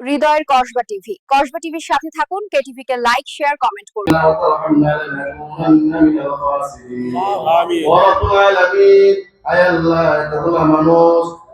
হৃদয়ের কসবা টিভি কসবা টিভির সাথে থাকুন কেটিভি কে লাইক শেয়ার কমেন্ট করুন আল্লাহ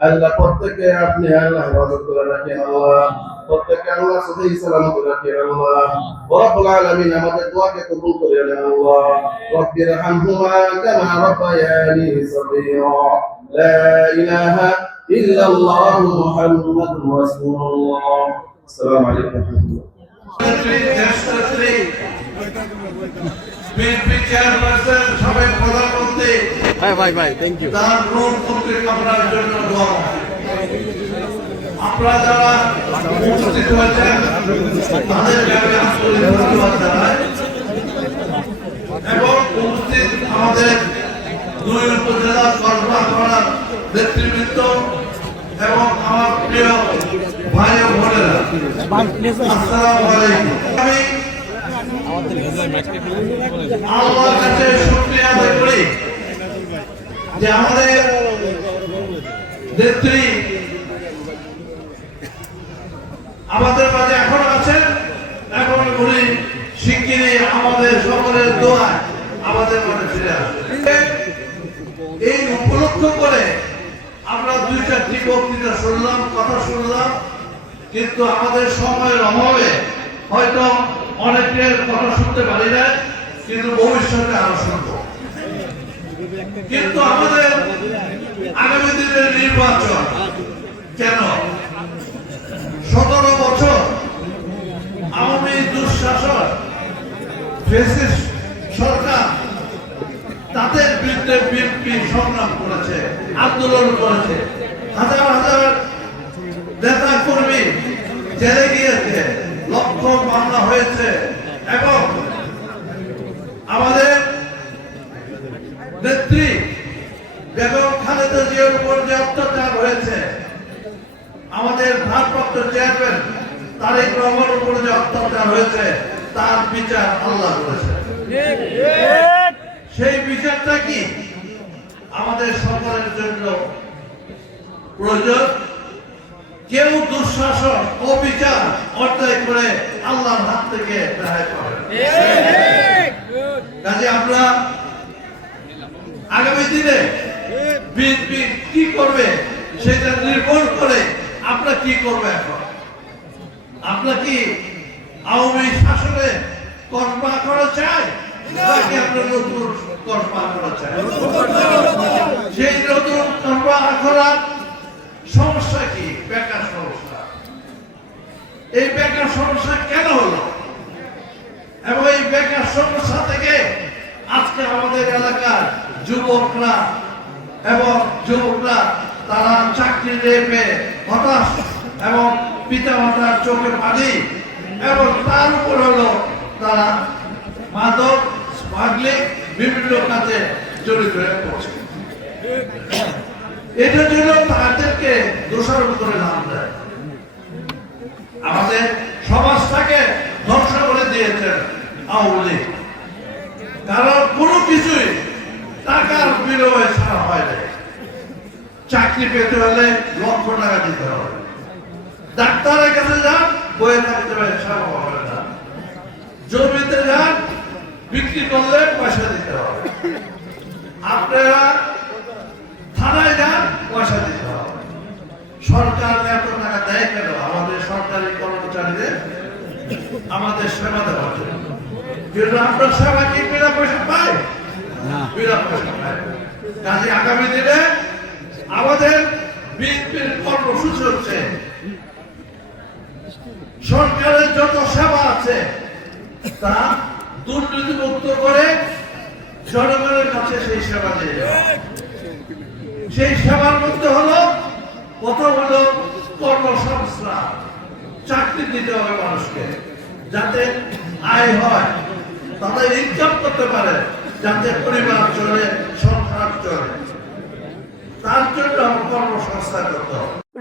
আল্লাহ প্রত্যেককে আপনি আল্লাহ হেফাজত করে রাখেন আল্লাহ প্রত্যেককে আল্লাহ সহি সালামত রাখেন আল্লাহ রব্বুল আলামিন আমাদের দোয়াকে কবুল করে নেন আল্লাহ রব্বির হামহুমা কামা রাব্বায়ানি সগীরা লা ইলাহা ইল্লা আল্লাহ মুহাম্মাদুর রাসূলুল্লাহ আসসালামু আলাইকুম ওয়া রাহমাতুল্লাহ বিএনপি চেয়ারপারসন সবাই প্রধানমন্ত্রী ভাই ভাই ভাই থ্যাংক ইউ তার রোগ মুক্তি কামনার জন্য দোয়া আপনারা যারা উপস্থিত হয়েছেন তাদেরকে আমি আন্তরিক ধন্যবাদ জানাই। এবং উপস্থিত আমাদের দুই উপজেলা করার নেতৃবৃন্দ এবং আমার প্রিয় ভাই ও বোনেরা, আসসালামু আলাইকুম। আমি আল্লাহর কাছে শুকরিয়া আদায় করি। যে আমাদের নেত্রী আমাদের মাঝে এখন আছেন এখন উনি শিগগিরই আমাদের সকলের দোয়ায় আমাদের মাঝে ফিরে আসবেন। এই উপলক্ষ করে আমরা দুই চারটি বক্তৃতা শুনলাম, কথা শুনলাম, কিন্তু আমাদের সময়ের অভাবে হয়তো অনেকের কথা শুনতে পারি না কিন্তু ভবিষ্যতে আরও শুনব। কিন্তু আমাদের আগামী দিনের নির্বাচন কেন? সতেরো বছর আওয়ামী দুঃশাসন সরকার, তাদের বিরুদ্ধে বিএনপি সংগ্রাম করেছে, আন্দোলন করেছে। হাজার হাজার নেতা কর্মী জেলে গিয়েছে, লক্ষ মামলা হয়েছে এবং আমাদের নেত্রী বেগম খালেদা জিয়ার উপর যে অত্যাচার হয়েছে আমাদের ভারপ্রাপ্ত চেয়ারম্যান তারেক রহমানের উপর যে অত্যাচার হয়েছে, তার বিচার আল্লাহ করেছে। সেই বিচারটা কি? আমাদের সকলের জন্য প্রয়োজন। কেউ দুঃশাসন, অবিচার, অন্যায় করে আল্লাহর হাত থেকে কাজে আমরা আগামী দিনে বিএনপি কি করবে, সেটা নির্ভর করে কি করবে এখন? আমরা কি আওয়ামী শাসনে কর্মা করা চাই? এই বেকার সমস্যা কেন হলো? এবং এই বেকার সমস্যা থেকে আজকে আমাদের এলাকার যুবকরা এবং যুবকরা তারা চাকরি রেপে হতাশ। এবং পিতা মাতার চোখে পানি এবং তার উপর হলো তারা মাদক, স্মাগলিং বিভিন্ন কাজে জড়িত হয়ে পড়ছে। এটার জন্য তাদেরকে দোষারোপ করে নাম দেয় আমাদের সমাজটাকে ধ্বংস করে দিয়েছেন আওয়ামী কারণ কোনো কিছুই টাকার বিনিময়ে ছাড়া হয় চাকরি পেতে হলে লক্ষ টাকা দিতে হবে। ডাক্তারের কাছে যান বয়ে থাকতে ছাড়া হবে না। জমিতে যান বিক্রি করলে পয়সা দিতে হবে। আপনারা থানায় যান পয়সা দিতে হবে। সরকার এত টাকা দেয় কেন? আমাদের সরকারি কর্মচারীদের আমাদের সেবা দেওয়ার জন্য। কিন্তু আপনার সেবা কি বিনা পয়সা পায় বিনা পয়সা পায় কাজে আগামী দিনে আমাদের বিএনপির কর্মসূচি হচ্ছে সরকারের যত সেবা আছে তা দুর্নীতিমুক্ত করে জনগণের কাছে সেই সেবা দিয়ে সেই সেবার মধ্যে হলো প্রথম হলো কর্মসংস্থান চাকরি দিতে হবে মানুষকে, যাতে আয় হয় তাদের ইনকাম করতে পারে, যাতে পরিবার চলে, সংসার চলে। তার জন্য কর্মসংস্থান করতে হবে।